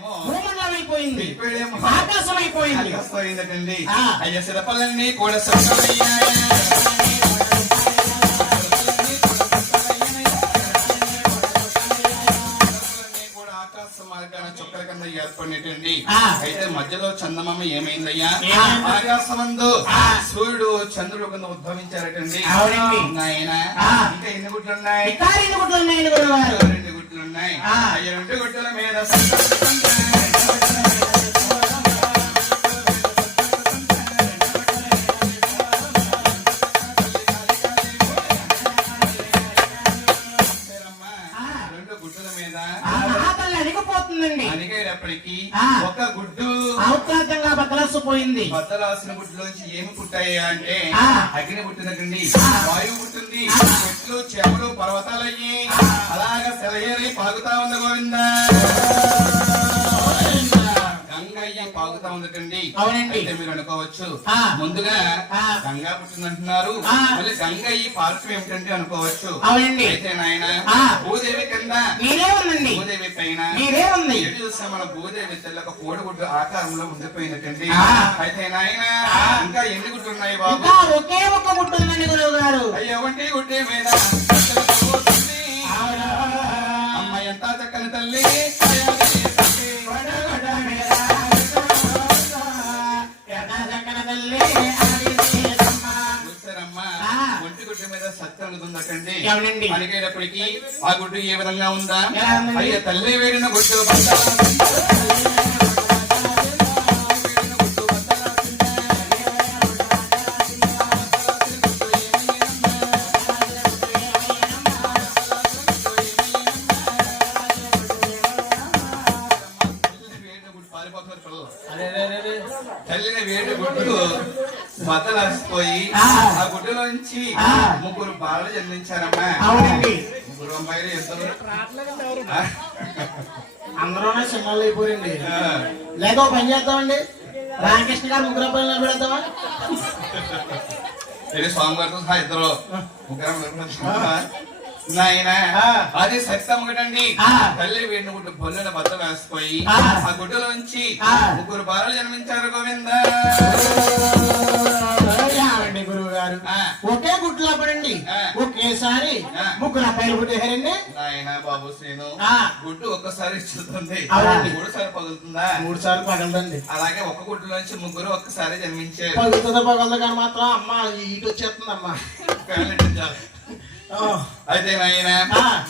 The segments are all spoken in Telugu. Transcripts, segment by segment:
భూమండలం అయిపోయింది, ఆకాశం అయిపోయింది. అయ్యా శిల్పలన్నీ కూడా సొంతమయ్యాయి. చుక్కల కింద ఏర్పడినటువంటి అయితే మధ్యలో చందమామ ఏమైందయ్యా? ఆకాశమందు సూర్యుడు చంద్రుడు కింద ఉద్భవించారటండి. ఆయన ఇంకా ఎన్ని గుట్లున్నాయి? 2 గుట్లున్నాయి. అయ్యా 2 గుట్ల మీద అనిగేటప్పటికి ఒక గుడ్డు అవకాశంగా బద్దలాసిపోయింది. బద్దలాసిన గుడ్డులోంచి ఏమి పుట్టాయా అంటే అగ్ని పుట్టిందండి, వాయువు పుట్టింది, చెట్లు చేపలు పర్వతాలయ్యి అలాగా సెలయేరి పాగుతా ఉంది. గోవిందా గంగయ్య పాగుతా ఉందటండి. అయితే మీరు అనుకోవచ్చు ముందుగా గంగా పుట్టిందంటున్నారు, మళ్ళీ గంగయ్య పార్శ్వం ఏమిటంటే అనుకోవచ్చు. అయితే నాయన భూదేవి కింద భూదేవి పైన ఎటు చూసా మన భూదేవి తెల్లక కోడిగుడ్డు ఆకారంలో ఉండిపోయిందటండి. అయితే నాయన ఇంకా ఎన్ని గుడ్లు ఉన్నాయి బాబు? ఒకే ఒక గుడ్డు ఉందండి గురువు గారు. అయ్యో ఒకటి గుడ్డే మీద అమ్మ ఎంత చక్కని తల్లి. ఒంటి గుడ్డు మీద సత్యం ఉందటండి. అడిగేటప్పటికి ఆ గుడ్డు ఏ విధంగా ఉందా? అయ్యా తల్లి వేడిన గుడ్డు తల్లిని వేడి గుడ్డు బద్దలాసిపోయి ఆ గుడ్డులోంచి 3 బాలలు జన్మించారమ్మా. ముగ్గురు అమ్మాయిలు అందరూనే సినిమాలు అయిపోయింది. లేక పని చేద్దామండి, రామకృష్ణ గారు 3 అబ్బాయిలు నిలబెడతామా? స్వామివారితో సహా 2 ముగ్గురు నాయన అది సత్యం ఒకటండి. తల్లి వేడిన గుడ్డు బొల్లున బద్దలు వేసిపోయి ఆ గుడ్డులోంచి 3 బాలలు జన్మించారు. గోవిందా గురువు గారు ఒకే గుడ్లు అప్పుడండి ఒకేసారి 3 అబ్బాయిలు పుట్టేశారండి. నాయన బాబు శ్రీను గుడ్డు ఒక్కసారి చూస్తుంది, 3 సార్లు పగులుతుందా? 3 సార్లు పగలదండి. అలాగే ఒక గుడ్డులోంచి 3 ఒక్కసారి జన్మించారు. పగులుతుందా పగలదు కానీ మాత్రం అమ్మ ఇటు వచ్చేస్తుంది అమ్మా. అయితే నాయన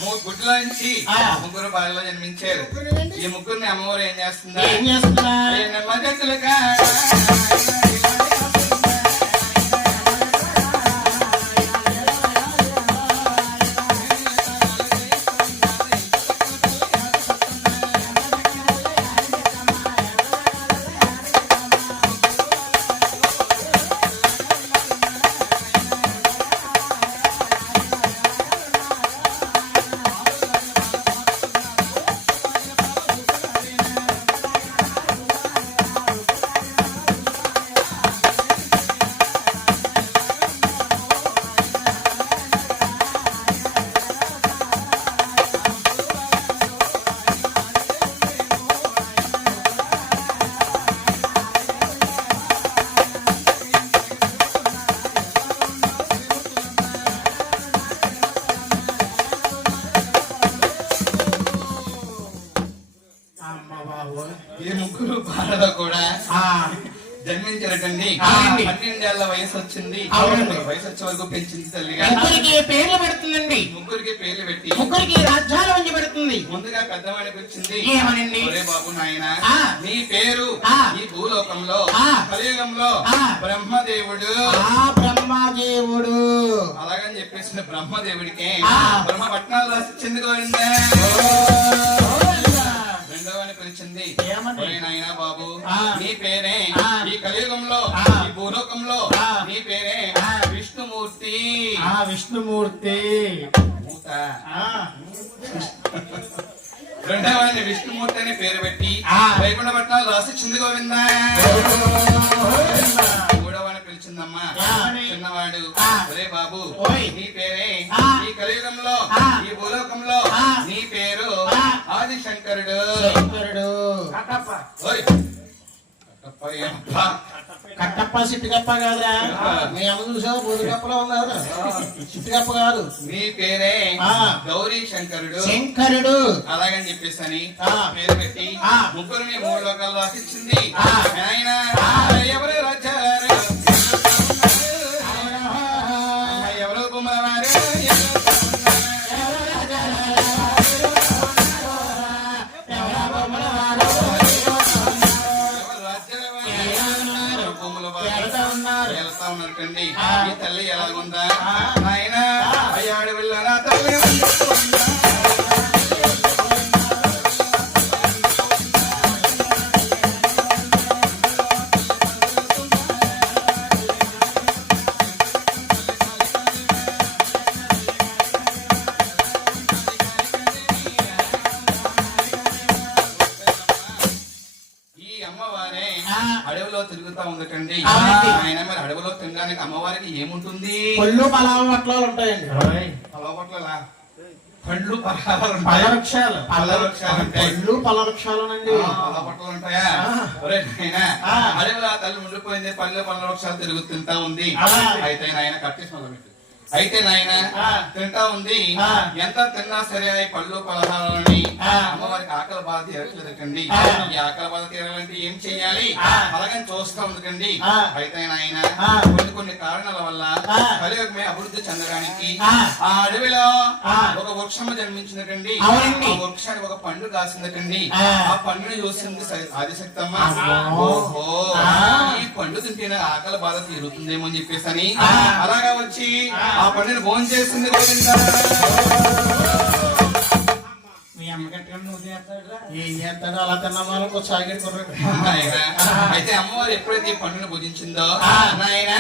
3 గుడ్లోంచి 3 బాలలో జన్మించారు. ఈ 3 అమ్మవారు ఏం చేస్తుందా? నెమ్మదిగా ఈ 3 బాలలో కూడా జన్మించారటండి. 12 ఏళ్ల వయసు వచ్చింది. వయసు వచ్చే వరకు పెంచింది తల్లిగా. 3 పేర్లు పెడుతుందండి. 3 పేర్లు పెట్టి 3 రాజ్యాలు వంచి పెడుతుంది. ముందుగా పెద్దవాడికి వచ్చింది, ఏమనండి? ఒరే బాబు నాయన నీ పేరు ఈ భూలోకంలో కలియుగంలో బ్రహ్మదేవుడు. బ్రహ్మదేవుడు అలాగని చెప్పేసిన బ్రహ్మదేవుడికి బ్రహ్మ పట్నాలు రాసిచ్చింది. గోవిందా రెండవని పిలిచింది, నాయన బాబు నీ పేరే ఈ కలియుగంలో ఈ భూలోకంలో నీ పేరే విష్ణుమూర్తి. విష్ణుమూర్తి రెండవని విష్ణుమూర్తి అని పేరు పెట్టి వైకుంఠ పట్నాలు రాసిచ్చింది. గోవిందా మూడవని పిలిచిందమ్మా చిన్నవాడు, ఒరే బాబు నీ పేరే ఈ కలియుగంలో ఈ భూలోకంలో నీ పేరు ఆదిశంకరుడు. కట్టప్ప సిట్టుకప్ప కాదురా. మీ అమ్మ చూసావు బోధకప్పలో ఉంది కదా, సిట్టుకప్ప కాదు. మీ పేరే గౌరీ శంకరుడు. శంకరుడు అలాగని చెప్పేసి అని పేరు పెట్టి ముగ్గురిని 3 లోకాలు రాసిచ్చింది. ఆయన ఎవరు రాజారు, ఎవరు బొమ్మవారు, వెళ్తా ఉన్నారండి. ఈ తల్లి ఎలాగుందా ఆయన అయ్యాడు వెళ్ళనా తల్లి అడవిలో తిరుగుతా ఉందటండి. ఆయన మరి అడవిలో తినడానికి అమ్మవారికి ఏముంటుంది? పళ్ళు పలావ పట్లాలు ఉంటాయండి. పలావ పట్ల పళ్ళు పలాలు పలవృక్షాలు. పళ్ళు పలవృక్షాలునండి. పలావ పట్టలు ఉంటాయా? అడవిలో ఆ తల్లి ఉండిపోయింది, పళ్ళు పళ్ళ వృక్షాలు తిరుగు తింటా ఉంది. అయితే ఆయన కట్టేసి మొదలుపెట్టి అయితే నాయన తింటా ఉంది. ఎంత తిన్నా సరే పళ్ళు పలహారాలని అమ్మవారికి ఆకలి బాధ తీరట్లేదండి. ఈ ఆకలి బాధ తీరాలంటే ఏం చెయ్యాలి? అలాగని చూస్తా ఉందండి. అయితే నాయన కొన్ని కారణాల వల్ల కలియుగమే అభివృద్ధి చెందడానికి ఆ అడవిలో ఒక వృక్షము జన్మించినటండి. ఆ వృక్షానికి ఒక పండు కాసిందటండి. ఆ పండుని చూసింది ఆదిశక్తమ్మ. ఓహో, ఈ పండు తింటేనే ఆకలి బాధ తీరుతుందేమో అని చెప్పేసి అని అలాగా వచ్చి ఆ పండుని భోజనం చేసింది. మీ అమ్మగట్టు ఏం చేస్తాడో అలా తిన్నామో సాగిడి కొర్రాడు. అయితే అమ్మవారు ఎప్పుడైతే ఈ పండుని భుజించిందో నాయన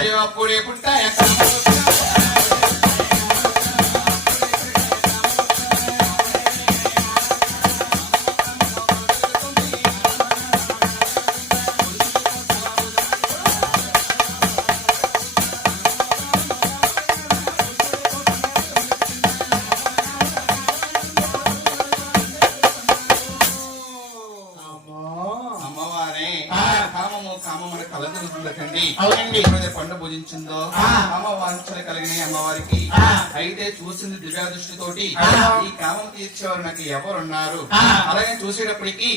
అయ్యో అప్పుడే పుట్టా పండు భుజించిందో అమ్మ వాంఛలు కలిగిన అమ్మవారికి. అయితే చూసింది దివ్యా దృష్టితోటి ఈ కామం తీర్చేవారు నాకు ఎవరున్నారు. అలాగే చూసేటప్పటికి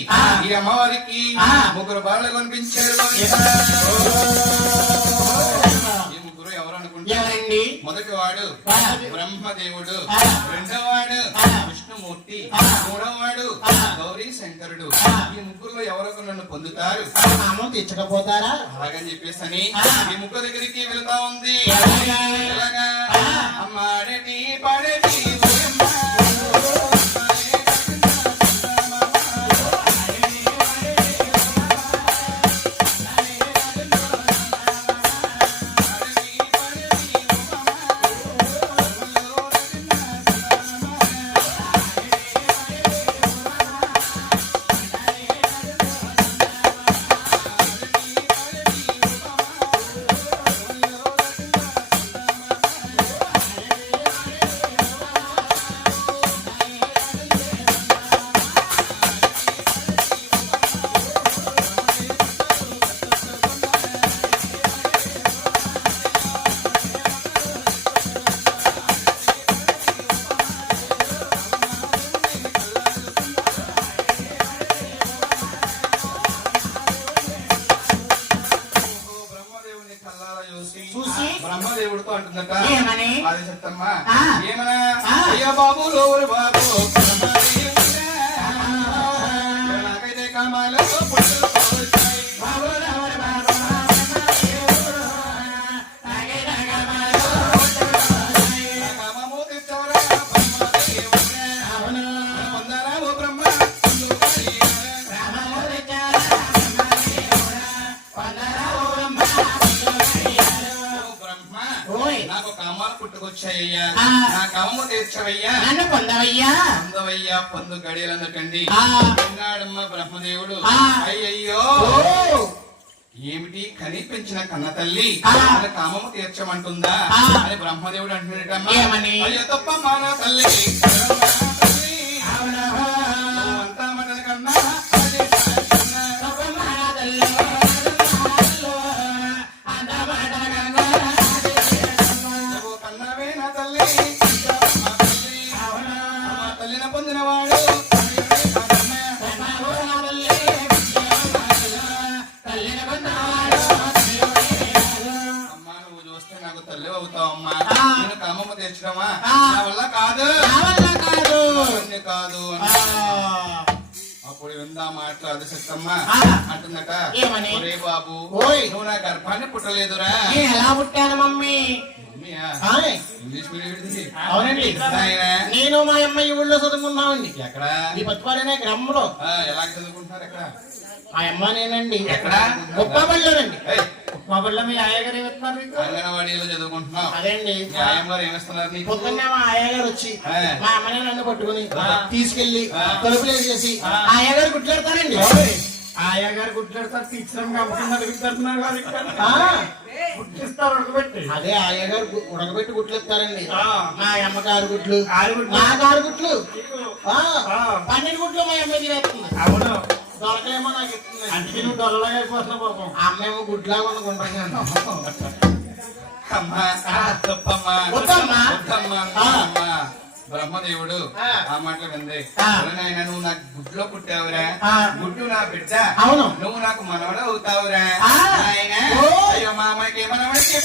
ఈ అమ్మవారికి 3 బాలలు కనిపించారు. ఎవరు అనుకుంటారు? మొదటి వాడు బ్రహ్మదేవుడు, రెండవ వాడు విష్ణుమూర్తి, మూడవ వాడు గౌరీ శంకరుడు. ఈ ముగ్గురులో ఎవరొకరు నన్ను పొందుతారు, తెచ్చకపోతారా అలాగని చెప్పేసి అని ఈ ముగ్గురు దగ్గరికి వెళ్తా ఉంది. ఎలాగా అమ్మాడటి పాడటి బ్రహ్మదేవుడితో అంటుందట అది చెప్తమ్మా ఏమన్నా అయ్యా బాబు లోరు బాబు నాకైతే కామాలో పుట్టుకొచ్చాయ్యా, నా కామము తీర్చవయ్యా, నన్ను పొందవయ్యా, పొందవయ్యా పొందు గడియలన్నకండి. బ్రహ్మదేవుడు అయ్యయ్యో ఏమిటి కనిపించిన కన్న తల్లి కామము తీర్చమంటుందా అని బ్రహ్మదేవుడు అంటున్నాడమ్మా. అయ్యో తప్పమ్మా నా తల్లి అంతా మన కన్నా పుట్టినవాడు అమ్మా నువ్వు చూస్తే నాకు తల్లి అవుతావమ్మా నేను కామమ్మ తెచ్చడమా నా వల్ల కాదు కాదు అప్పుడు విందా మాటలు అది సత్తమ్మా అంటుందట ఒరే బాబు నువ్వు నా గర్భాన్ని పుట్టలేదురా ఎలా పుట్టాను మమ్మీ ఇంగ్లీష్ మీడియం అవునండి నేను మా అమ్మాయి ఊళ్ళో చదువుకున్నామండి ఎక్కడ ఈ పత్తిపాడనే గ్రామంలో ఎలా చదువుకుంటున్నారు ఎక్కడ ఆ అమ్మ నేనండి ఎక్కడ గొప్పబడిలోనండి గొప్పబడిలో మీ ఆయగారు ఏమిస్తున్నారు మీకు అంగన్వాడీలో చదువుకుంటున్నావు అదేండి గారు ఏమిస్తున్నారు నీకు పొద్దున్నే మా ఆయగారు వచ్చి మా అమ్మని నన్ను పట్టుకుని తీసుకెళ్లి తలుపులు వేసేసి ఆయగారు గుడ్లాడతారండి ఆయాగారు గుడ్లెడతారు తీర్చడం గుడ్లిస్తారు ఉడకబెట్టి అదే ఆయగారు ఉడకబెట్టి గుడ్లు ఇస్తారండి మా అమ్మగారు గుడ్లు నా గారు గుడ్లు 12 గుడ్లు మా అమ్మ తినేస్తుంది అవును దొరకలేమో నాకు ఇస్తుంది అందుకే నువ్వు డొల్లగా అయిపోతున్నా పాపం అమ్మేమో గుడ్లాగా అనుకుంటాను అమ్మా తప్పమ్మా వద్దమ్మా. వద్దమ్మా బ్రహ్మదేవుడు ఆ మాటలు వింది నాయన నువ్వు నాకు గుడ్లో పుట్టావురా గుడ్డు నా బిడ్డ అవును నువ్వు నాకు మనవడు అవుతావురా ఆయన ఓ. అయ్యో మా అమ్మాయికి మనవడికి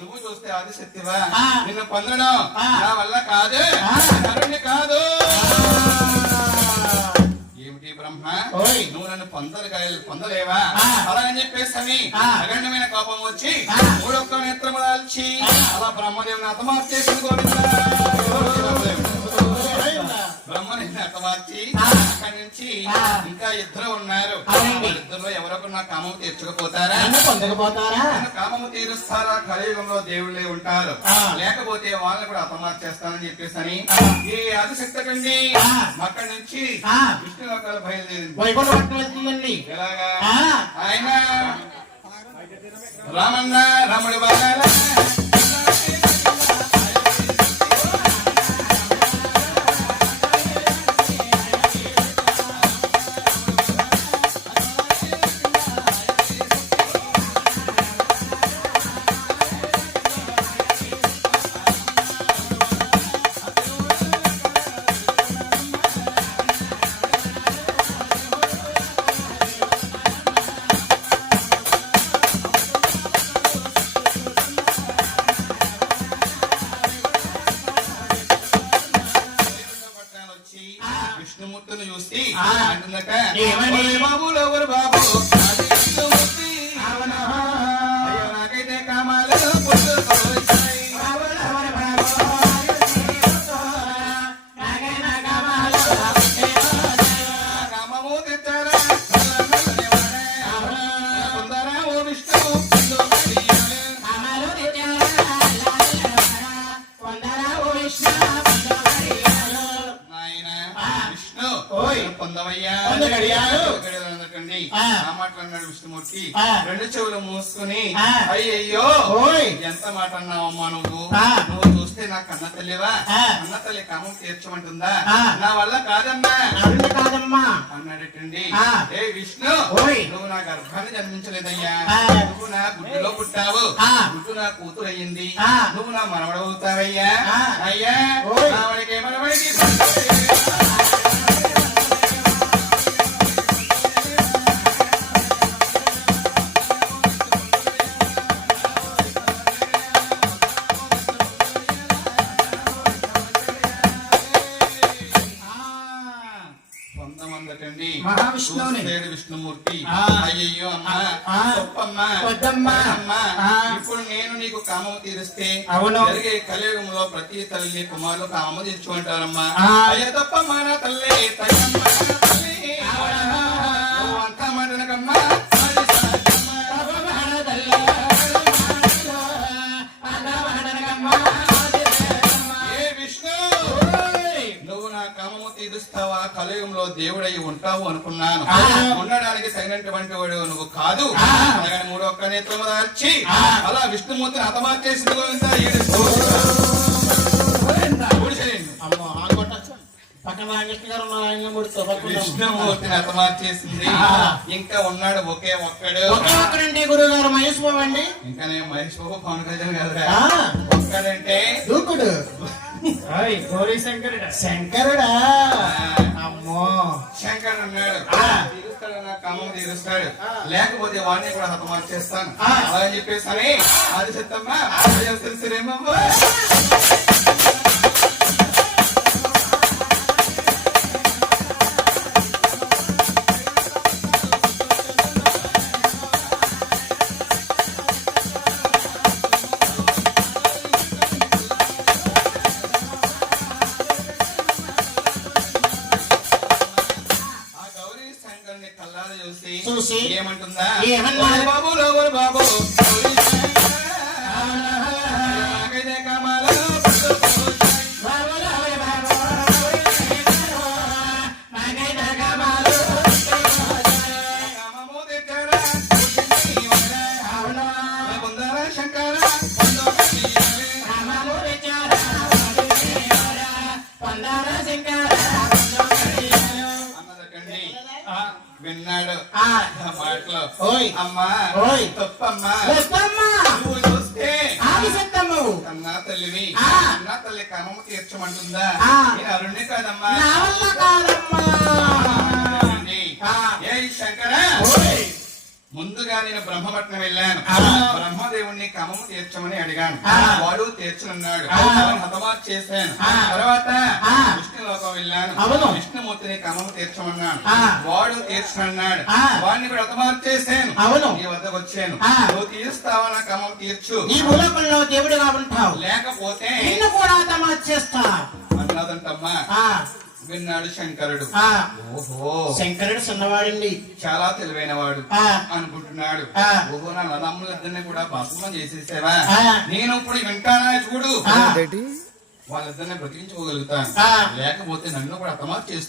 నువ్వు చూస్తే ఆదిశక్తివా నిన్ను పొందడం నా వల్ల కాదు కరుణ్ణి కాదు ఏమిటి బ్రహ్మ నువ్వు నన్ను పొందలేవా అలా అని చెప్పేసి అగండమైన కోపం వచ్చి మూడొక్క నేత్రము దాల్చి అలా బ్రహ్మదేవుని హతమార్చేసిన గోవిందా బ్రహ్మని హతమార్చి అక్కడి నుంచి ఇంకా ఇద్దరు ఉన్నారు ఇద్దరులో ఎవరొకరు నా కామము తీర్చకపోతారా పొందకపోతారా కామము తీరుస్తారా కలియుగంలో దేవుళ్ళే ఉంటారు లేకపోతే వాళ్ళని కూడా హతమార్చేస్తానని చెప్పేసి ఈ ఆదిశక్తి కండి అక్కడి నుంచి విష్ణులోకాలు బయలుదేరింది వైకుంఠపట్నం వెళ్తుందండి ఎలాగా ఆయన రామన్న రాముడి బాగా విష్ణుమూర్తిని చూసి అంటుందట బాబులు ఎవరు బాబు విష్ణుమూర్తి అయ్యో నాకైతే కామాలు కామము తెచ్చారా పొందరా ఓ విష్ణు పొందవయ్యా ఆ మాటలు అన్నాడు విష్ణుమూర్తి రెండు చెవులు మూసుకుని అయ్యయ్యో ఎంత మాట అన్నావమ్మా నువ్వు చూస్తే నా కన్న తల్లివా కన్న తల్లి కామం తీర్చమంటుందా నా వల్ల కాదమ్మా కాదమ్మా అన్నాడటండి ఏ విష్ణు నువ్వు నా గర్భాన్ని జన్మించలేదయ్యా నువ్వు నా గుడ్డులో పుట్టావు గుడ్డు నా కూతురు అయ్యింది నువ్వు నా మనవడవుతావయ్యా అయ్యా మనవడికి మనవడికి మహావిష్ణువుని విష్ణుమూర్తి అయ్యయ్యో అమ్మా ఇప్పుడు నేను నీకు కామము తీరిస్తే జరిగే కలియుగంలో ప్రతి తల్లి కుమారులు కామము తీర్చుకుంటారమ్మా అయ్య తప్పమ్మా నా తల్లి అంతా మాటనకమ్మా తీరుస్తావా కలియుగంలో దేవుడై ఉంటావు అనుకున్నాను ఉండడానికి తగినటువంటి వాడు నువ్వు కాదు అలాగని మూడో ఒక్క నేత్రము దాల్చి అలా విష్ణుమూర్తిని హతమార్చేసింది వెంకటకృష్ణ గారు ఉన్నారు, ఆయన ముడితో పట్టుకుంటాం. విష్ణుమూర్తిని హతమార్చేసింది. ఇంకా ఉన్నాడు ఒకే ఒక్కడు. ఒకే ఒక్కడంటే గురువు గారు మహేష్ బాబు అండి. ఇంకా నేను మహేష్ బాబు పవన్ కళ్యాణ్ కదరా. ఆ, ఒక్కడంటే దూకుడు ఆయ్, గౌరీ శంకరుడా. శంకరుడా. అమ్మో, శంకరుడు ఉన్నాడు. తీరుస్తాడు, నా కామం తీరుస్తాడు. లేకపోతే వాడిని కూడా హతమార్చేస్తాను అని చెప్పేసి అని అది చెత్తమ్మా తెలుసురేమమ్మా. చూసి ఏమంటుందా? ఏమన్నారు? బాబు లోబరు బాబు విన్నాడు మాటలు. అమ్మా తప్పమ్మా, నువ్వు చూస్తే అన్నా తల్లివి, అన్నా తల్లి కామము తీర్చమంటుందా? నేను అరుణ్ణి కాదమ్మా. ఏ శంకర, ముందుగా నేను బ్రహ్మపట్నం వెళ్ళాను. బ్రహ్మదేవుణ్ణి కామము తీర్చమని అడిగాను, వాడు తీర్చనున్నాడు. హతమార్చి చేశాను. తర్వాత విష్ణులోకం వెళ్ళాను, విష్ణుమూర్తిని కామము తీర్చమన్నాను, వాడు తీర్చనున్నాడు. వాడిని కూడా హతమార్చి చేశాను. నీ వద్దకు వచ్చాను, నువ్వు తీరుస్తావా? నా కామము తీర్చు. ఈ భూలోకంలో దేవుడిగా ఉంటావు, లేకపోతే నిన్ను కూడా హతమార్చి చేస్తా అన్నదంటమ్మా. విన్నాడు శంకరుడు. ఓహో, శంకరుడు చిన్నవాడండి, చాలా తెలివైన వాడు అనుకుంటున్నాడు. ఓహో, నా నదమ్ములిద్దరిని కూడా భస్మం చేసేసావా? నేను ఇప్పుడు వింటానా చూడు, వాళ్ళిద్దరిని బ్రతికించుకోగలుగుతాను. లేకపోతే నన్ను కూడా హతమార్చి చేస్తాను.